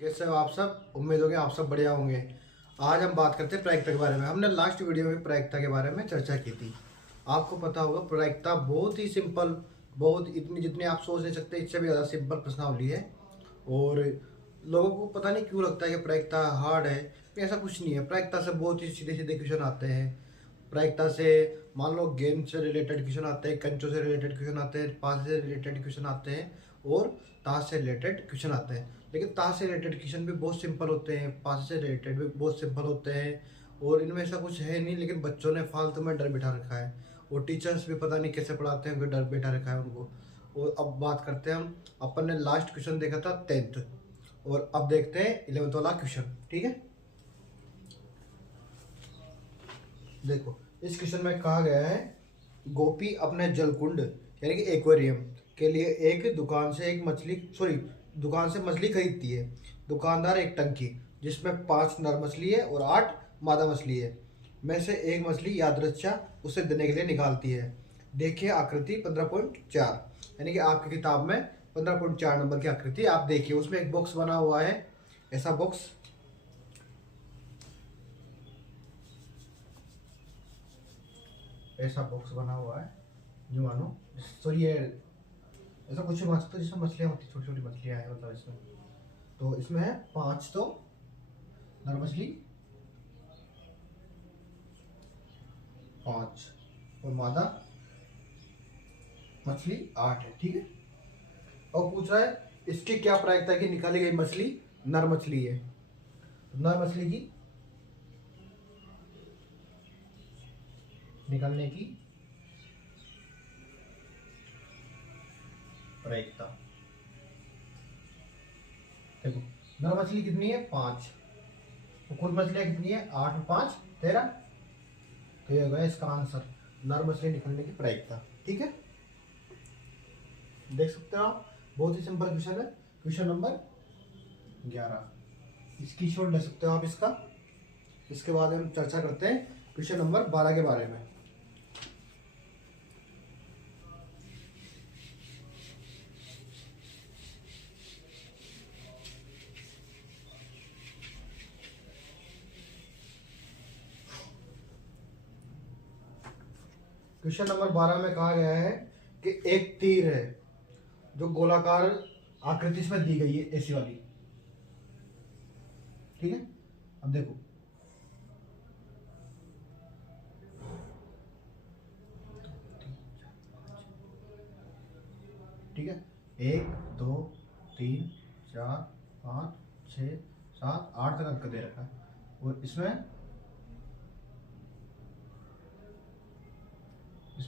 कैसे हो आप सब। उम्मीद होगी आप सब बढ़िया होंगे। आज हम बात करते हैं प्रायिकता के बारे में। हमने लास्ट वीडियो में प्रायिकता के बारे में चर्चा की थी। आपको पता होगा प्रायिकता बहुत ही सिंपल, बहुत इतनी जितनी आप सोच नहीं सकते इससे भी ज़्यादा सिंपल प्रश्नावली है। और लोगों को पता नहीं क्यों लगता है कि प्रायिकता हार्ड है। ऐसा कुछ नहीं है। प्रायिकता से बहुत ही सीधे सीधे क्वेश्चन आते हैं। प्रायिकता से मान लो गेम से रिलेटेड क्वेश्चन आते हैं, कंचों से रिलेटेड क्वेश्चन आते हैं, पास से रिलेटेड क्वेश्चन आते हैं और ताश से रिलेटेड क्वेश्चन आते हैं। लेकिन ताश से रिलेटेड क्वेश्चन भी बहुत सिंपल होते हैं, पास से रिलेटेड भी बहुत सिंपल होते हैं। और इनमें ऐसा कुछ है नहीं, लेकिन बच्चों ने फालतू में डर बिठा रखा है। और टीचर्स भी पता नहीं कैसे पढ़ाते हैं, डर बिठा रखा है उनको। और अब बात करते हैं हम। अपन ने लास्ट क्वेश्चन देखा था 10th, और अब देखते हैं 11th वाला क्वेश्चन। ठीक है, देखो इस क्वेश्चन में कहा गया है, गोपी अपने जलकुंड यानी कि एक्वेरियम के लिए एक दुकान से मछली खरीदती है। दुकानदार एक टंकी जिसमें 5 नर मछली है और 8 मादा मछली है में से एक मछली यादृच्छा उसे देने के लिए निकालती है। देखिए आकृति 15.4, यानी कि आपकी किताब में 15.4 नंबर की आकृति आप देखिए। उसमें एक बॉक्स बना हुआ है, ऐसा बॉक्स। ऐसा बॉक्स बना हुआ है जो मानो सॉरी ये ऐसा कुछ भी मान सकते हो जिसमें मछलियाँ होती, छोटी छोटी मछलियाँ हैं मतलब इसमें। तो इसमें है 5 तो नर मछली, 5 और मादा मछली 8 है। ठीक है, और पूछ रहा है इसकी क्या प्रायिकता की निकाली गई मछली नर मछली है। तो नर मछली की निकालने की प्रायिकता, देखो नर मछली कितनी है 5, तो कुल मछलियाँ कितनी है 8 और 5 13। तो ये होगा इसका आंसर, नर मछली निकलने की प्रायिकता। ठीक है, देख सकते हो आप, बहुत ही सिंपल क्वेश्चन है। क्वेश्चन नंबर 11 इसकी शॉट ले सकते हो आप इसका। इसके बाद हम चर्चा करते हैं क्वेश्चन नंबर 12 के बारे में। क्वेश्चन नंबर 12 में कहा गया है कि एक तीर है जो गोलाकार आकृति में दी गई है, ऐसी वाली। ठीक है, अब देखो ठीक है, 1 2 3 4 5 6 7 8 तक अंक दे रखा है। और इसमें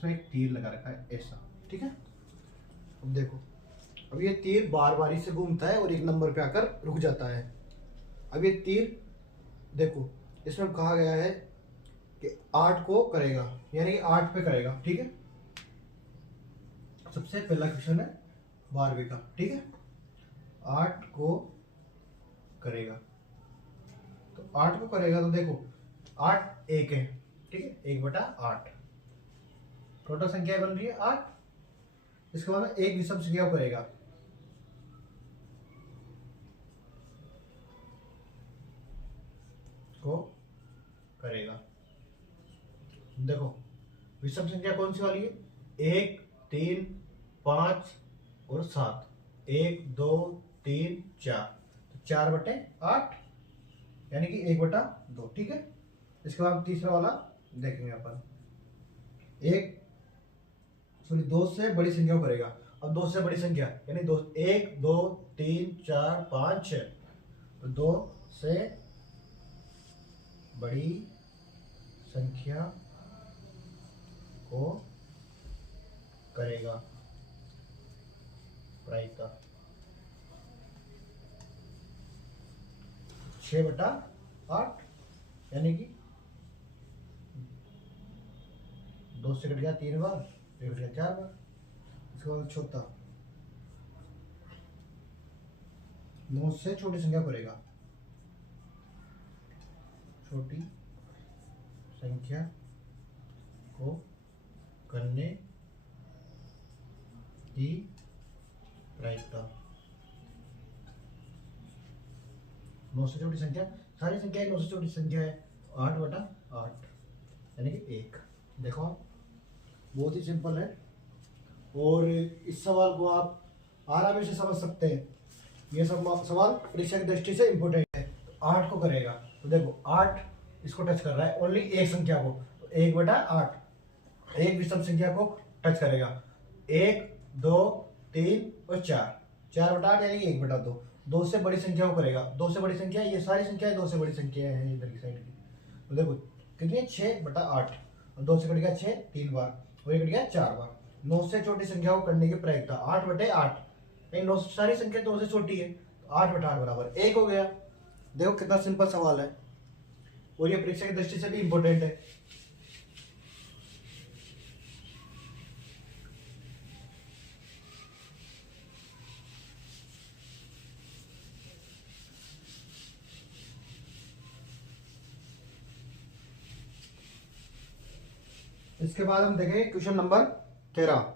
एक तीर लगा रखा है ऐसा। ठीक है, अब देखो, अब ये तीर बार बारी से घूमता है और एक नंबर पे आकर रुक जाता है। अब ये तीर देखो, इसमें कहा गया है कि 8 को करेगा, यानी कि 8 पे करेगा। ठीक है, सबसे पहला क्वेश्चन है 12वीं का। ठीक है, 8 को करेगा, तो 8 को करेगा तो देखो 8 1 है। ठीक है, 1/8 टोटल संख्या बन रही है 8। इसके बाद एक विषम संख्या को करेगा, देखो विषम संख्या कौन सी वाली है, 1 3 5 और 7, 1 2 3 4, तो 4/8 यानी कि 1/2। ठीक है, इसके बाद तीसरा वाला देखेंगे अपन। एक सॉरी 2 से बड़ी संख्या को करेगा। अब 2 से बड़ी संख्या यानी 2 1 2 3 4 5 6, तो 2 से बड़ी संख्या को करेगा प्रायिकता 6/8, यानी कि 2 से कट गया 3 बार, कट गया 4 बार। इसके बाद चौथा 9 से छोटी संख्या करेगा, छोटी संख्या को करने की प्रायिकता 9 से छोटी संख्या, सारी संख्या 9 से छोटी संख्या है, 8/8 यानी कि 1। देखो बहुत ही सिंपल है और इस सवाल को आप आराम से समझ सकते हैं। ये सब सवाल परीक्षा की दृष्टि से इम्पोर्टेंट है। तो 8 को करेगा तो देखो 8 इसको टच कर रहा है, ओनली एक संख्या को, तो 1/8 एक विषम संख्या को टच करेगा। 1, 2, 3 और 4, 4/8 यानी कि 1/2। 2 से बड़ी संख्या को करेगा, 2 से बड़ी संख्या ये सारी संख्याएं 2 से बड़ी संख्या है इधर की साइड की। तो देखो कितनी है 6/8, 2 से कट गया 6 3 बार और ये कट गया 4 बार। 9 से छोटी संख्या को करने की प्रायिकता 8/8, 9 सारी संख्या 2 से छोटी है तो 8/8 बराबर 1 हो गया। देखो कितना सिंपल सवाल है और ये परीक्षा की दृष्टि से भी इंपॉर्टेंट है। इसके बाद हम देखेंगे क्वेश्चन नंबर 13।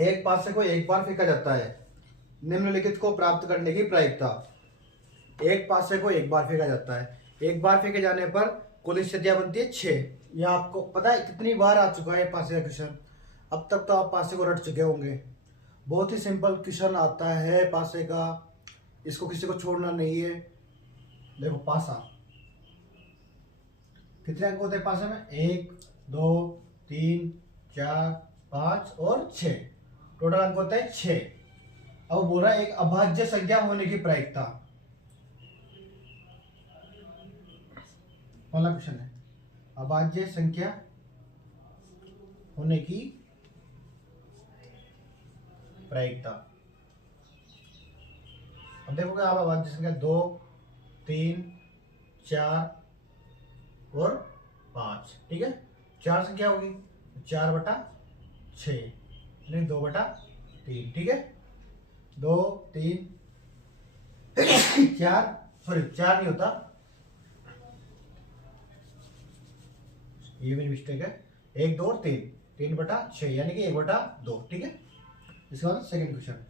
एक पासे को एक बार फेंका जाता है, निम्नलिखित को प्राप्त करने की प्रायिकता। एक पासे को एक बार फेंका जाता है, एक बार फेंके जाने पर कुल स्थितियां बनती है 6। यह आपको पता है कितनी बार आ चुका है पासे का क्वेश्चन, अब तक तो आप पासे को रट चुके होंगे। बहुत ही सिंपल क्वेश्चन आता है पासे का, इसको किसी को छोड़ना नहीं है। देखो पासा कितने अंक होते हैं पासे में, 1, 2, 3, 4, 5 और 6, टोटल अंक होते हैं 6। अब बोल रहा है एक अभाज्य संख्या होने की प्रायिकता वाला क्वेश्चन है। अभाज्य संख्या होने की प्रायिकता। अब देखोगे आप अभाज्य संख्या 2, 3, 4 और 5, ठीक है। 4 संख्या होगी 4/6 यानी 2/3, ठीक है। 2, 3, 4, सॉरी 4 नहीं होता, ये मेरी मिस्टेक है। 1, 2 और 3, 3/6 यानी कि 1/2, ठीक है। इसके बाद सेकंड क्वेश्चन,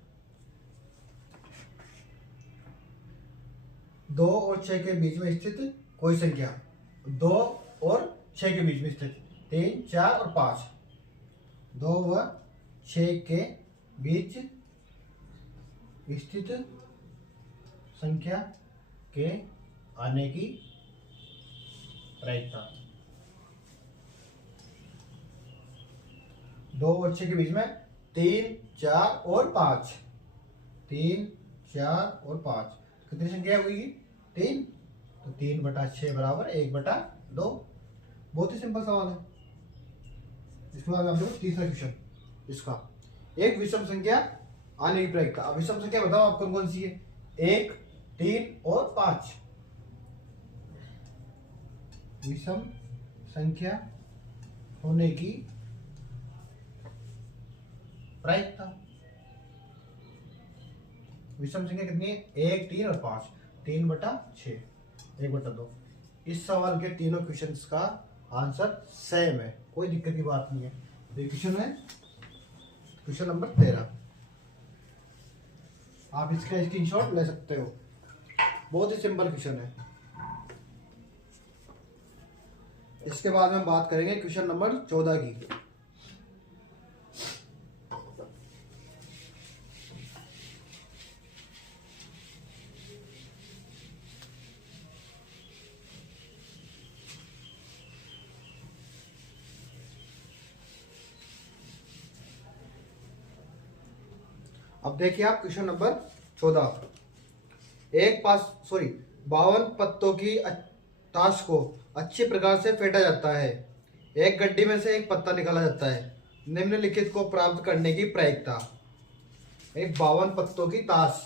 2 और 6 के बीच में स्थित कोई संख्या, 2 और 6 के बीच में स्थित 3, 4 और 5, 2 व 6 के बीच स्थित संख्या के आने की प्रायिकता। 2 और 6 के बीच में 3, 4 और 5, 3, 4 और 5 कितनी संख्या होगी 3, तो 3/6 बराबर 1/2। बहुत ही सिंपल सवाल है। इसके बाद आप देखो तीसरा क्वेश्चन, इसका एक विषम संख्या आने की प्रायिकता। अब विषम संख्या बताओ आप कौन कौन सी है, 1, 3 और 5। विषम संख्या होने की प्रायिकता। विषम संख्या कितनी है, 1, 3 और 5, 3/6, 1/2। इस सवाल के तीनों क्वेश्चंस का आंसर सेम है, कोई दिक्कत की बात नहीं है। ये क्वेश्चन है क्वेश्चन नंबर 13, आप इसका स्क्रीनशॉट ले सकते हो, बहुत ही सिंपल क्वेश्चन है। इसके बाद में बात करेंगे क्वेश्चन नंबर 14 की। अब देखिए आप क्वेश्चन नंबर 14, 52 पत्तों की ताश को अच्छी प्रकार से फेंटा जाता है, एक गड्डी में से एक पत्ता निकाला जाता है, निम्नलिखित को प्राप्त करने की प्रायिकता। एक 52 पत्तों की ताश,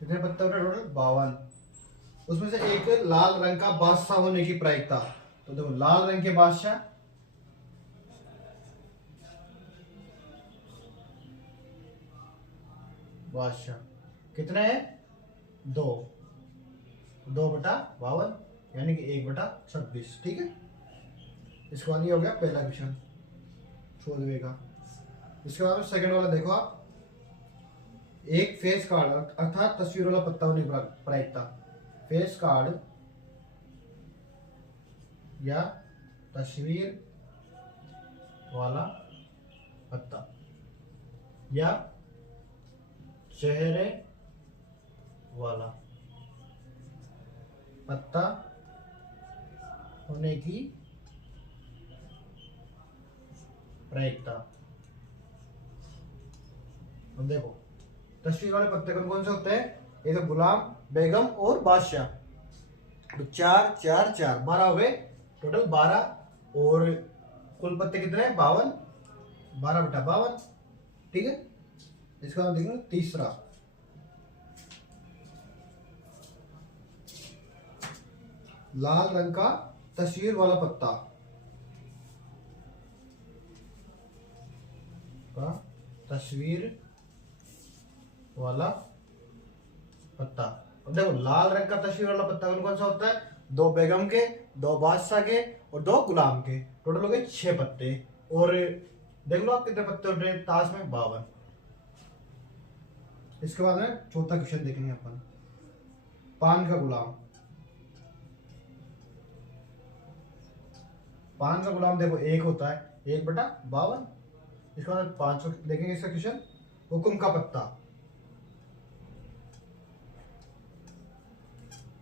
कितने पत्ते होते हैं टोटल 52, उसमें से एक लाल रंग का बादशाह होने की प्रायिकता। तो देखो लाल रंग के बादशाह कितने हैं 2, 2/52 यानी कि 1/26, ठीक है। इसके बाद ये हो गया पहला क्वेश्चन 14वें का। इसके बाद सेकंड वाला देखो आप, एक फेस कार्ड अर्थात तस्वीर वाला पत्ता होने की प्रायिकता, फेस कार्ड या तस्वीर वाला पत्ता या चेहरे वाला पत्ता होने की प्रायिकता। अब देखो तस्वीर वाले पत्ते कौन कौन से होते हैं, ये तो गुलाम, बेगम और बादशाह। तो 4 4 4 12 हो गए, टोटल 12। और कुल पत्ते कितने हैं, 52, 12/52। ठीक है, इसका हम देखेंगे तीसरा, लाल रंग का तस्वीर वाला पत्ता का तस्वीर वाला पत्ता। अब देखो लाल रंग का तस्वीर वाला पत्ता कौन कौन सा होता है, 2 बेगम के, 2 बादशाह के और 2 गुलाम के, टोटल हो गए 6 पत्ते। और देख लो आप कितने पत्ते उठ रहे हैं ताश में, 52। इसके बाद में चौथा क्वेश्चन देखेंगे अपन, पान का गुलाम। पान का गुलाम देखो एक होता है, 1/52। इसके बाद 5 देखेंगे इसका क्वेश्चन, हुक्म का पत्ता।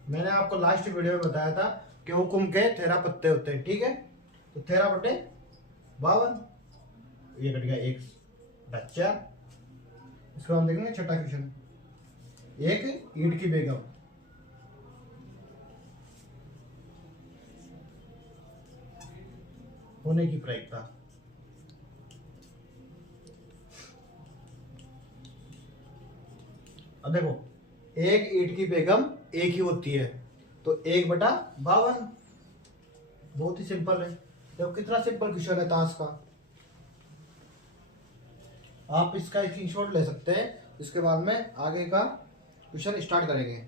मैंने आपको लास्ट वीडियो में बताया था कि हुक्म के 13 पत्ते होते हैं। ठीक है, तो 13/52, ये कट गया 1/4। इसको हम देखेंगे छठा क्वेश्चन, एक ईंट की बेगम। होने की प्रायिकता। अब देखो एक ईंट की बेगम एक ही होती है, तो 1/52। बहुत ही सिंपल है। देखो कितना सिंपल क्वेश्चन है ताश का। आप इसका स्क्रीनशॉट ले सकते हैं। इसके बाद में आगे का क्वेश्चन स्टार्ट करेंगे।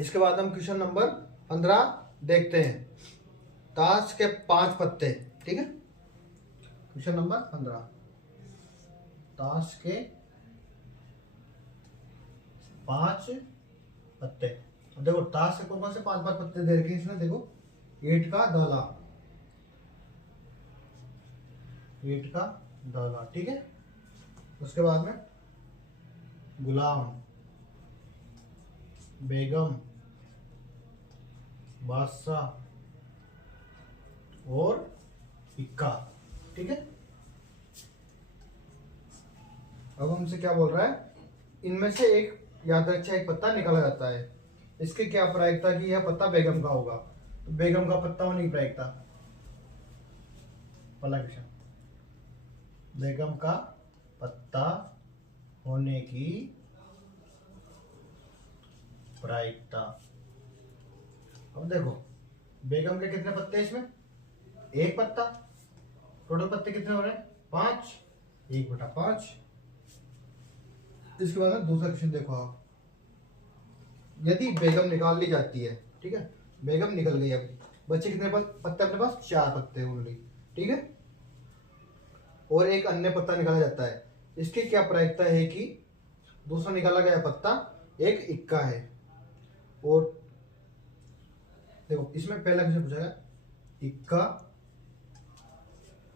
इसके बाद हम क्वेश्चन नंबर 15 देखते हैं, ताश के 5 पत्ते। ठीक है, क्वेश्चन नंबर 15, ताश के 5 पत्ते। अब देखो ताश के कौन कौन से 5 5 पत्ते दे रखे हैं इसमें, देखो ईंट का दाला, ईंट का दाला। ठीक है, उसके बाद में गुलाम, बेगम, बादशाह और इक्का। ठीक है, अब हमसे क्या बोल रहा है, इनमें से एक याद रखिए एक पत्ता निकाला जाता है, इसकी क्या प्रायिकता की यह पत्ता बेगम का होगा। तो बेगम का पत्ता होने की प्रायिकता, पहला क्वेश्चन, बेगम का पत्ता होने की प्रायिकता। अब देखो बेगम के कितने पत्ते हैं इसमें, एक पत्ता, टोटल पत्ते कितने हो रहे हैं, 5, 1/5। इसके बाद में दूसरा क्वेश्चन देखो आप, यदि बेगम निकाल ली जाती है। ठीक है, बेगम निकल गई, अब बच्चे कितने पत्ते अपने पास, 4 पत्ते ओनली। ठीक है, और एक अन्य पत्ता निकाला जाता है, इसकी क्या प्रायिकता है कि दूसरा निकाला गया पत्ता एक इक्का है। और देखो इसमें पहला क्वेश्चन पूछा गया, इक्का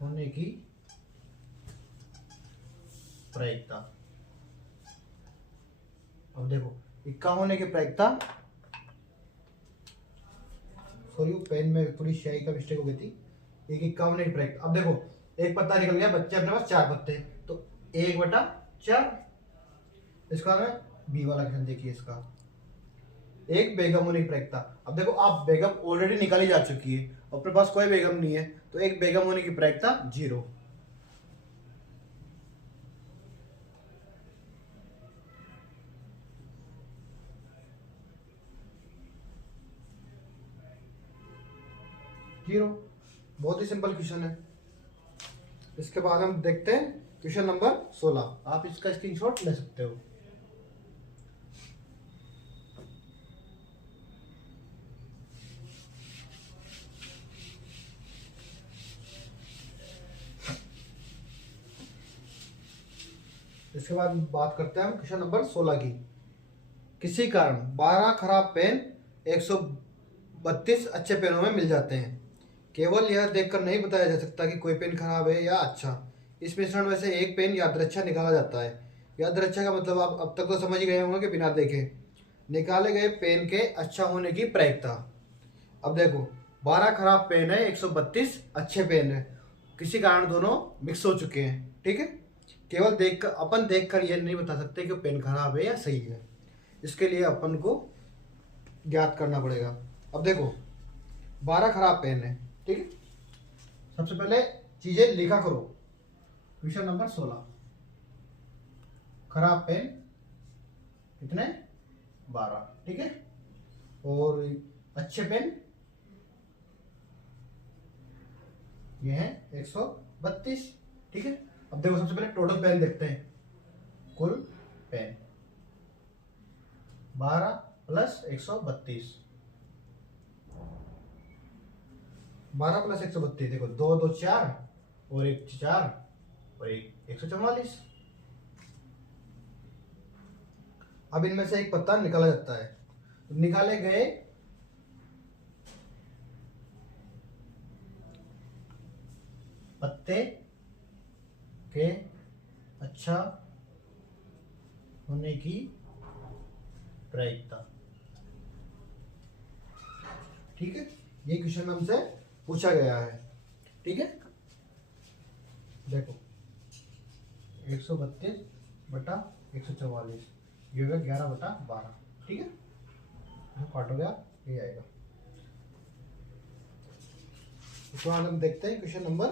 होने की प्रायिकता। अब देखो इक्का होने की प्रायिकता, सॉरी पेन में थोड़ी स्याही का मिस्टेक हो गई थी, एक इक्का होने की प्रायिकता। अब देखो एक पत्ता निकल गया, बच्चे अपने पास 4 पत्ते, तो 1/4। इसका में बी वाला क्वेश्चन देखिए, इसका एक बेगम होने की प्रायिकता। अब देखो आप बेगम ऑलरेडी निकाली जा चुकी है, अपने पास कोई बेगम नहीं है, तो एक बेगम होने की प्रायिकता 0। जीरो। बहुत ही सिंपल क्वेश्चन है। इसके बाद हम देखते हैं क्वेश्चन नंबर 16। आप इसका स्क्रीनशॉट ले सकते हो। इसके बाद बात करते हैं हम क्वेश्चन नंबर 16 की। किसी कारण 12 खराब पेन 132 अच्छे पेनों में मिल जाते हैं। केवल यह देखकर नहीं बताया जा सकता कि कोई पेन खराब है या अच्छा। इस मिश्रण में से एक पेन यादृच्छा निकाला जाता है। यादृच्छा का मतलब आप अब तक तो समझ ही गए होंगे कि बिना देखे। निकाले गए पेन के अच्छा होने की प्रायिकता। अब देखो 12 खराब पेन है, 132 अच्छे पेन है। किसी कारण दोनों मिक्स हो चुके हैं, ठीक है। केवल देखकर अपन देखकर यह नहीं बता सकते कि पेन खराब है या सही है। इसके लिए अपन को ज्ञात करना पड़ेगा। अब देखो 12 खराब पेन है, ठीक है। सबसे पहले चीजें लिखा करो। क्वेश्चन नंबर 16, खराब पेन कितने 12, ठीक है। और अच्छे पेन ये है 132, ठीक है। अब देखो सबसे पहले टोटल पेन देखते हैं। कुल पेन 12 प्लस 132, 12 प्लस 132 देखो 2 2 4 और 1 4 और 1 144। अब इनमें से एक पत्ता निकाला जाता है। निकाले गए पत्ते के अच्छा होने की प्रायिकता, ठीक है। ये क्वेश्चन में हमसे पूछा गया है, ठीक है। देखो 132 बटा 144 ये होगा 11 बटा 12, ठीक है। काट हो गया, ये आएगा। उसके बाद हम देखते हैं क्वेश्चन नंबर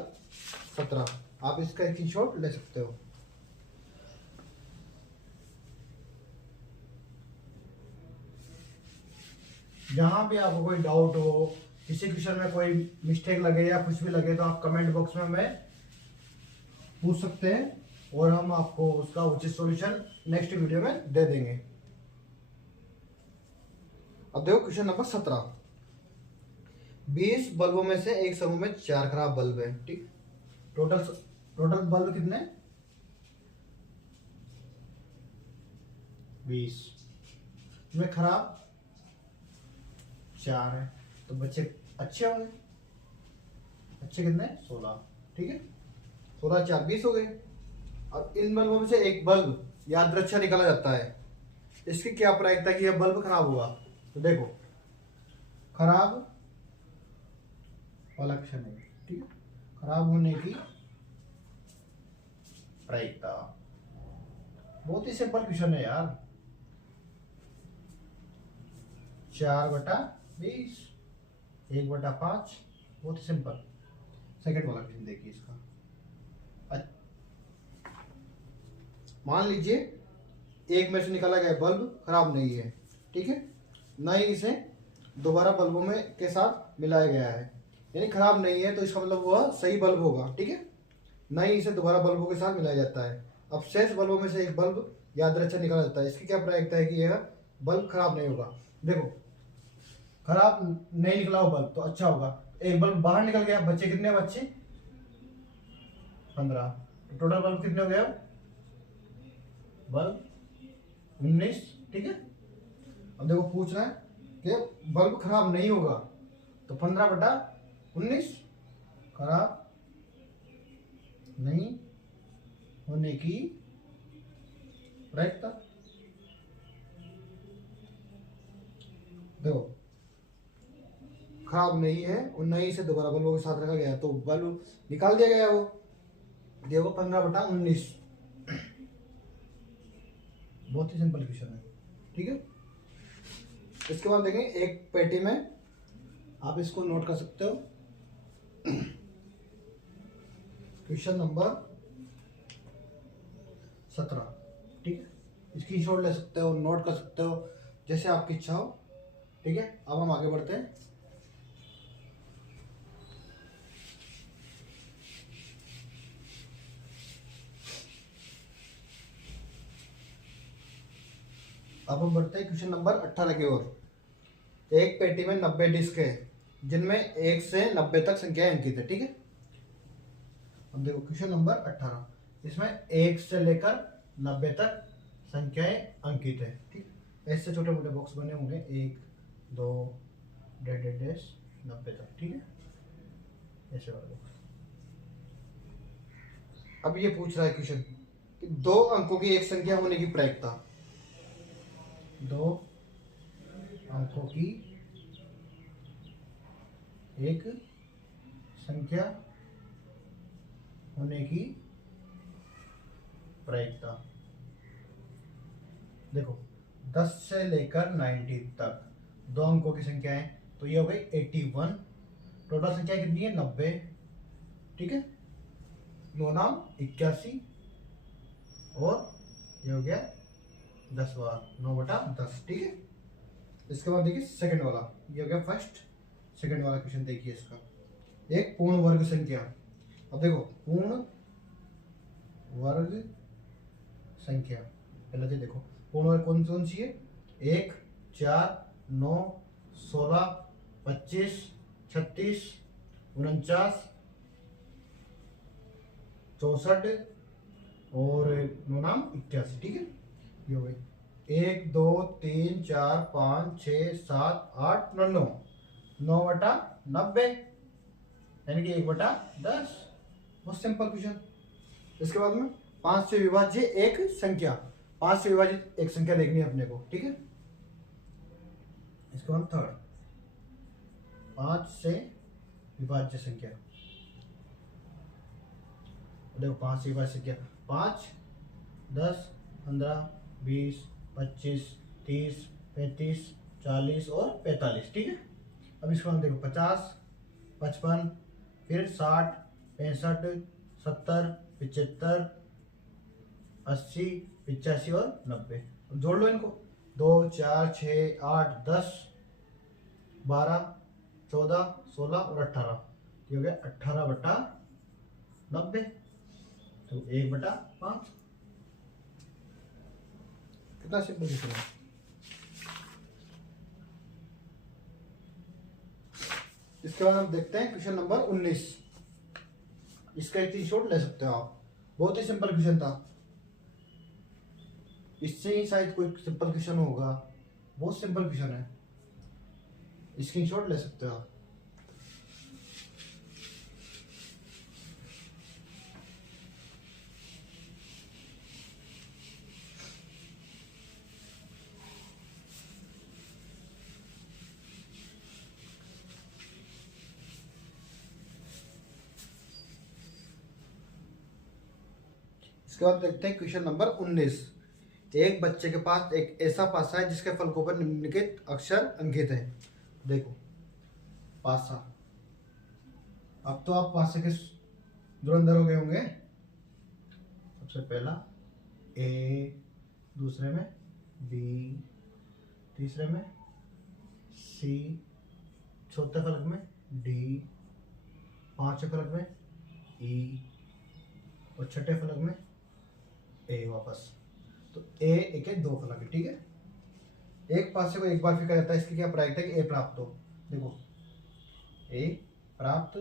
17। आप इसका स्क्रीनशॉट ले सकते हो। जहां भी आपको कोई डाउट हो, किसी क्वेश्चन में कोई मिस्टेक लगे या कुछ भी लगे तो आप कमेंट बॉक्स में हमें पूछ सकते हैं और हम आपको उसका उचित सॉल्यूशन नेक्स्ट वीडियो में दे देंगे। अब देखो क्वेश्चन नंबर 17। 20 बल्बों में से एक समूह में 4 खराब बल्ब है, ठीक। टोटल बल्ब कितने 20 में खराब 4 है, तो बच्चे अच्छे होंगे। अच्छे कितने 16, ठीक है। 16 4 20 हो गए। अब इन बल्बों में से एक बल्ब यादृच्छा निकाला जाता है। इसकी क्या प्रायिकता है कि यह बल्ब खराब होगा। तो देखो खराब वाला क्वेश्चन है, ठीक है। खराब होने की प्रायिकता बहुत ही सिंपल क्वेश्चन है यार। 4 बटा 20 1 बटा 5, बहुत ही सिंपल। सेकंड वाला क्वेश्चन देखिए इसका। मान लीजिए एक में से निकाला गया बल्ब खराब नहीं है, ठीक है। न ही इसे दोबारा बल्बों में के साथ मिलाया गया है, यानी खराब नहीं है, तो इसका मतलब वह सही बल्ब होगा, ठीक है। न ही इसे दोबारा बल्बों के साथ मिलाया जाता है। अब शेष बल्बों में से एक बल्ब यादृच्छा निकाला जाता है। इसकी क्या प्रायिकता है कि यह बल्ब खराब नहीं होगा। देखो खराब नहीं निकला हो बल्ब तो अच्छा होगा। एक बल्ब बाहर निकल गया, बच्चे कितने बच्चे 15, तो टोटल बल्ब कितने हो गए बल्ब 19, ठीक है। अब देखो पूछ रहा है कि बल्ब खराब नहीं होगा, तो 15 बटा 19 खराब नहीं होने की प्रायिकता। देखो खराब नहीं है और नहीं इसे दोबारा बल्बों के साथ रखा गया, तो बल्ब निकाल दिया गया। वो देखो 15 बटा 19, बहुत ही सिंपल क्वेश्चन है, ठीक है। इसके बाद देखें एक पेटी में, आप इसको नोट कर सकते हो। क्वेश्चन नंबर 17, ठीक है। स्क्रीनशॉट ले सकते हो, नोट कर सकते हो, जैसे आपकी इच्छा हो, ठीक है। अब हम आगे बढ़ते हैं। अब हम बढ़ते हैं क्वेश्चन नंबर 18 की ओर। एक पेटी में 90 डिस्क है जिनमें 1 से 90 तक संख्याएं अंकित है। ठीक है, अब देखो क्वेश्चन नंबर 18, इसमें 1 से लेकर 90 तक संख्याएं अंकित है। ठीक, ऐसे छोटे मोटे बॉक्स बने होंगे, 1 2 डेड 90 तक। ठीक है, ऐसे वाला बॉक्स। अब ये पूछ रहा है क्वेश्चन कि 2 अंकों की एक संख्या होने की प्रायिकता, 2 अंकों की एक संख्या होने की प्रायिकता। देखो 10 से लेकर 90 तक 2 अंकों की संख्या है, तो ये हो गई 81। टोटल संख्या कितनी है? 90। ठीक है, 9 नाम 81 और ये हो गया 10 बार 9/10। ठीक है, इसके बाद देखिए सेकंड वाला, ये हो गया फर्स्ट। सेकंड वाला क्वेश्चन देखिए इसका, एक पूर्ण वर्ग संख्या। अब देखो पूर्ण वर्ग संख्या, पहले से देखो पूर्ण वर्ग कौन कौन सी है? 1 4 9 16 25 36 49 64 और 9 नाम 81। ठीक है, ये हो गई 1 2 3 4 5 6 7 8 9 9/90, यानी कि 1/10। बहुत सिंपल क्वेश्चन। इसके बाद में 5 से विभाज्य एक संख्या, 5 से विभाजित एक संख्या देखनी है अपने को। ठीक है, इसके बाद थर्ड, 5 से विभाज्य संख्या। देखो 5 से विभाज्य संख्या 5 10 15 20 25 30 35 40 और 45। ठीक है, अब इसको हम देखो 50 55 फिर 60 65 70 75 80 85 और 90। अब जोड़ लो इनको, 2 4 6 8 10 12 14 16 और 18, ये हो गया 18/90, तो 1/5। कितना सिंपल दिख रहा है। इसके बाद हम देखते हैं क्वेश्चन नंबर 19। इसका एक स्क्रीनशॉट ले सकते हो आप, बहुत ही सिंपल क्वेश्चन था। इससे ही शायद कोई सिंपल क्वेश्चन होगा, बहुत सिंपल क्वेश्चन है, स्क्रीनशॉट ले सकते हो आप। इसके बाद देखते हैं क्वेश्चन नंबर 19। एक बच्चे के पास एक ऐसा पासा है जिसके फलकों पर निम्नलिखित अक्षर अंकित है। देखो पासा, अब तो आप पासे के धुरंधर हो गए होंगे। सबसे पहला ए, दूसरे में बी, तीसरे में सी, चौथे फलक में डी, पांचवें फलक में ई और छठे फलक में ए वापस। तो ए एक है, 2 फलक है। ठीक है, एक पासे को एक बार फेंका जाता है, इसकी क्या प्रायिकता है कि ए प्राप्त हो। देखो ए प्राप्त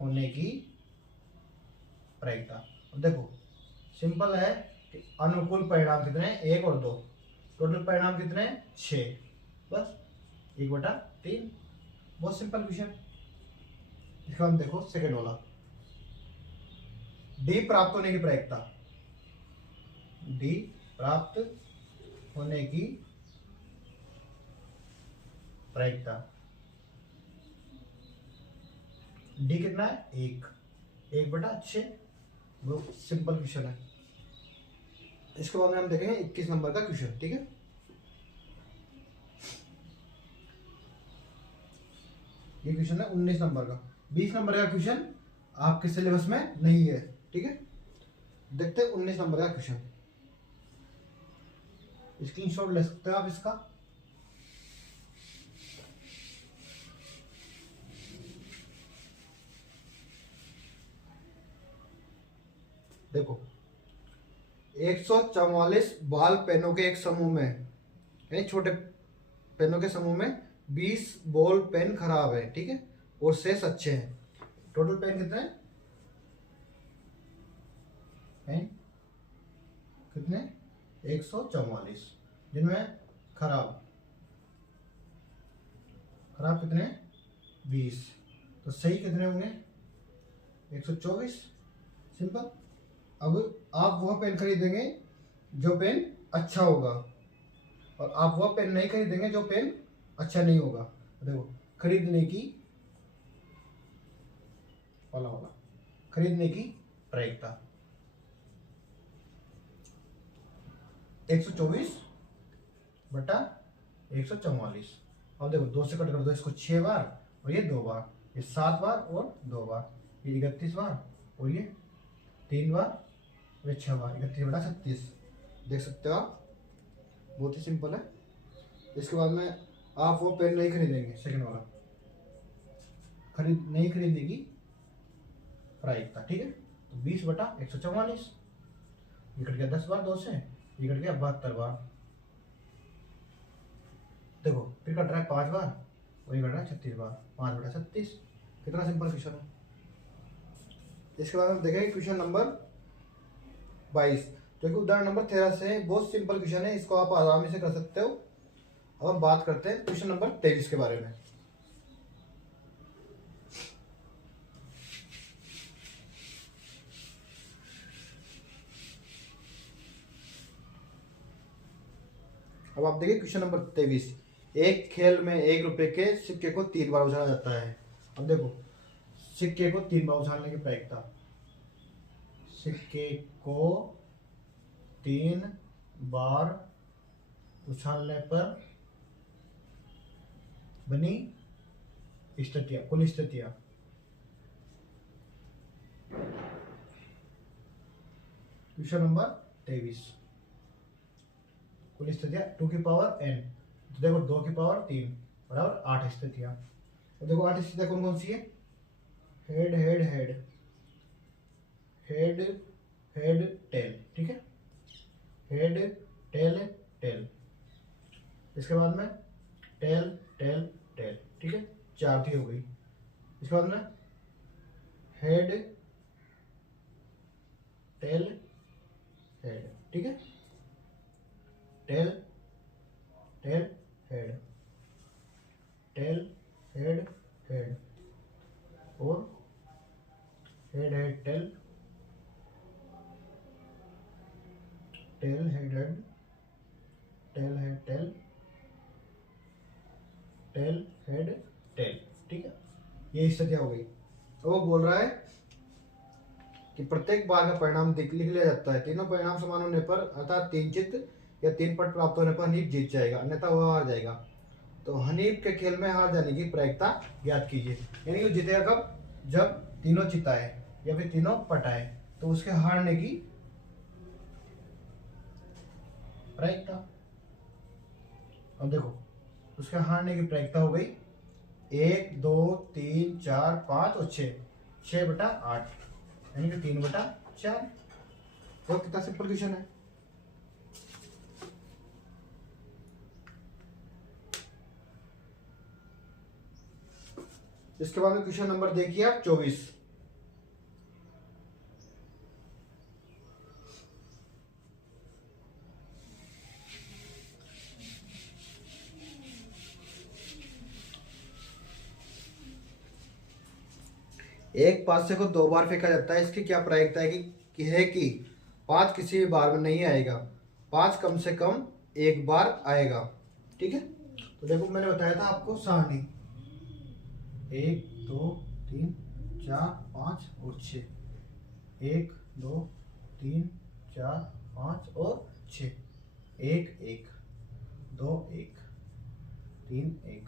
होने की प्रायिकता। अब देखो सिंपल है कि अनुकूल परिणाम कितने हैं? 1 और 2, टोटल परिणाम कितने हैं? 6, बस 1/3। बहुत सिंपल क्वेश्चन। इसका हम देखो सेकेंड वाला, डी प्राप्त होने की प्रायिकता। डी प्राप्त होने की प्रायिकता, डी कितना है? 1/6। बहुत सिंपल क्वेश्चन है। इसके बाद में हम देखेंगे 21 नंबर का क्वेश्चन। ठीक है, ये क्वेश्चन है 19 नंबर का। 20 नंबर का क्वेश्चन आपके सिलेबस में नहीं है। ठीक है, देखते हैं 19 नंबर का क्वेश्चन, स्क्रीनशॉट ले सकते हो आप इसका। देखो 144 बॉल पेनों के एक समूह में, यानी छोटे पेनों के समूह में 20 बॉल पेन खराब है, ठीक है, और शेष अच्छे हैं। टोटल पेन कितने हैं? पेन कितने? 144, जिनमें खराब कितने? 20। तो सही कितने होंगे? 124। सिंपल। अब आप वह पेन खरीदेंगे जो पेन अच्छा होगा, और आप वह पेन नहीं खरीदेंगे जो पेन अच्छा नहीं होगा। देखो, खरीदने की खरीदने की प्रायिकता 124/144। अब देखो 2 से कट कर दो इसको 6 बार, और ये 2 बार, ये 7 बार और 2 बार, ये 31 बार, और ये 3 बार, और ये 6 बार, 31/36। देख सकते हो आप, बहुत ही सिंपल है। इसके बाद में आप वो पेन नहीं खरीदेंगे, सेकंड वाला नहीं खरीदने की प्रायिकता, ठीक है। तो 20/144, ये कट गया 10 बार 2 से, ये कट गया 72 बार। देखो फिर कट रहा है 5 बार, और ये कट रहा है 36 बार, 5/36। कितना सिंपल क्वेश्चन है। इसके बाद हम देखेंगे क्वेश्चन नंबर 22, जो कि उदाहरण नंबर 13 से बहुत सिंपल क्वेश्चन है, इसको आप आराम से कर सकते हो। अब हम बात करते हैं क्वेश्चन नंबर 23 के बारे में। अब आप देखिए क्वेश्चन नंबर 23। एक खेल में 1 रुपए के सिक्के को 3 बार उछाला जाता है। अब देखो, सिक्के को 3 बार उछालने की प्रायिकता, सिक्के को 3 बार उछालने पर बनी स्थितियां, कुल स्थितियां। क्वेश्चन नंबर 23, कुल स्थितियां 2 की पावर n। तो देखो 2 की पावर 3 बराबर 8 स्थितियां। तो देखो 8 स्थितियां कौन कौन सी है? Head head head, head head tail, ठीक है, हेड टेल टेल। इसके बाद में टेल टेल टेल, ठीक है, 4 थी हो गई। इसके बाद में हेड टेल हेड, ठीक है, tail tail head, tail head head, और head head tail, tail head head, tail head tail, tail head tail, ठीक है, ये स्थितियां हो गई। तो वो बोल रहा है कि प्रत्येक बार का परिणाम लिख लिया जाता है। तीनों परिणाम समान होने पर, अर्थात 3 चित्त या 3 पट प्राप्त होने पर हनीफ जीत जाएगा, अन्यथा वह हार जाएगा। तो हनीफ के खेल में हार जाने की प्रायिकता ज्ञात कीजिए। यानी कि जीतेगा कब? जब तीनों चित्त आए या फिर तीनों पट आए, तो उसके हारने की प्रायिकता। अब देखो, उसके हारने की प्रायिकता हो गई 1 2 3 4 5 और 6, 6/8, यानी कि 3/4। तो कितना सिंपल क्वेश्चन है। इसके बाद में क्वेश्चन नंबर देखिए आप 24। एक पासे को 2 बार फेंका जाता है, इसकी क्या प्रायिकता है कि 5 किसी भी बार में नहीं आएगा, 5 कम से कम 1 बार आएगा, ठीक है। तो देखो मैंने बताया था आपको सारणी, 1 2 3 4 5 और 6, 1 2 3 4 5 और 6, 1 1 2 1 3 1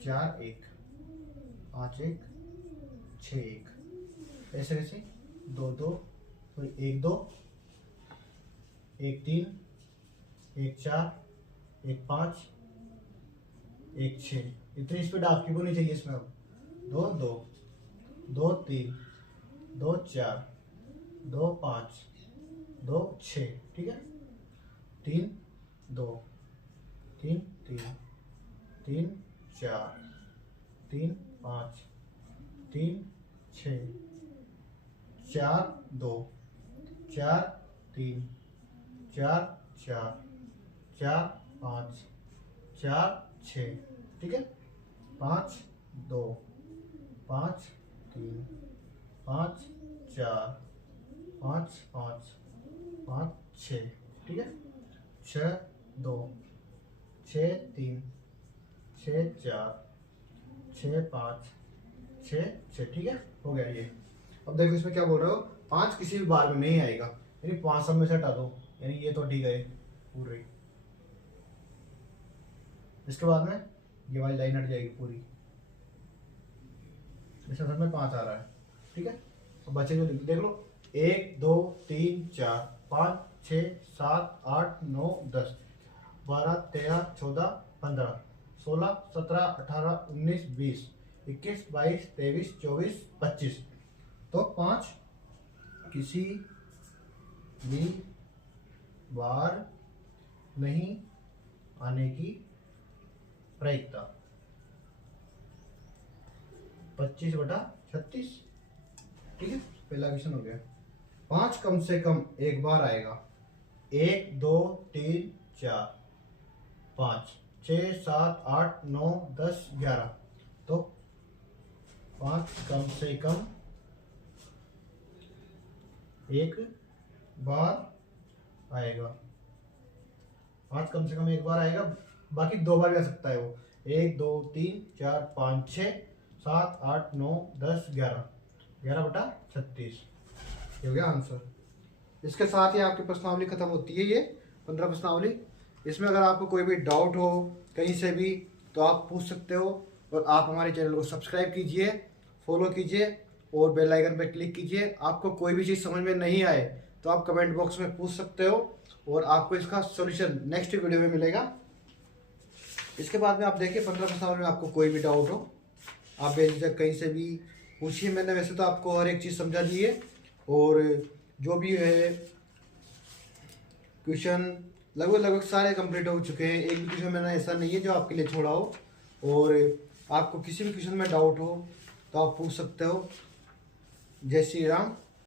4 1 5 1 6 1, ऐसे कैसे 2 2 1 2 1 3 1 4 1 5 1 6। इतनी स्पीड आपकी को नहीं चाहिए इसमें। 2 2 2 3 2 4 2 5 2 6, ठीक है। 3 2 3 3 3 4 3 5 3 6 4 2 4 3 4 4 4 5 4 6, ठीक है। 5 2 5 3 5 4 5 5 5 6, ठीक है। 6 2 6 3 6 4 6 5 6 6, ठीक है। हो गया ये। अब देखो इसमें क्या बोल रहे हो, 5 किसी भी बार में नहीं आएगा, यानी 5 सब में से हटा दो, यानी ये तो ठीक है पूरी। इसके बाद में ये वाली लाइन हट जाएगी पूरी, इसमें सब में 5 आ रहा है, ठीक है। अब बचे जो देख लो, 1 2 3 4 5 6 7 8 9 10 12 13 14 15 16 17 18 19 20 21 22 23 24 25। तो 5 किसी भी बार नहीं आने की प्रायिकता 25/36, ठीक है। पहला क्वेश्चन हो गया। 5 कम से कम एक बार आएगा। 1 2 3 4 5 6 7 8 9 10 11। तो 5 कम से कम एक बार आएगा। 5 कम से कम एक बार आएगा, बाकी 2 बार भी आ सकता है वो। 1 2 3 4 5 6 7 8 9 10 11, 11/36, ये हो गया आंसर। इसके साथ ही आपकी प्रश्नावली खत्म होती है, ये 15 प्रश्नावली। इसमें अगर आपको कोई भी डाउट हो कहीं से भी तो आप पूछ सकते हो, और आप हमारे चैनल को सब्सक्राइब कीजिए, फॉलो कीजिए और बेल आइकन पर क्लिक कीजिए। आपको कोई भी चीज़ समझ में नहीं आए तो आप कमेंट बॉक्स में पूछ सकते हो, और आपको इसका सॉल्यूशन नेक्स्ट वीडियो में मिलेगा। इसके बाद में आप देखिए 15 प्रश्नावली में आपको कोई भी डाउट हो आप बेझिझक कहीं से भी पूछिए। मैंने वैसे तो आपको हर एक चीज़ समझा दी है, और जो भी है क्वेश्चन लगभग सारे कंप्लीट हो चुके हैं। एक भी क्वेश्चन मैंने ऐसा नहीं है जो आपके लिए छोड़ा हो, और आपको किसी भी क्वेश्चन में डाउट हो तो आप पूछ सकते हो। जय श्री राम।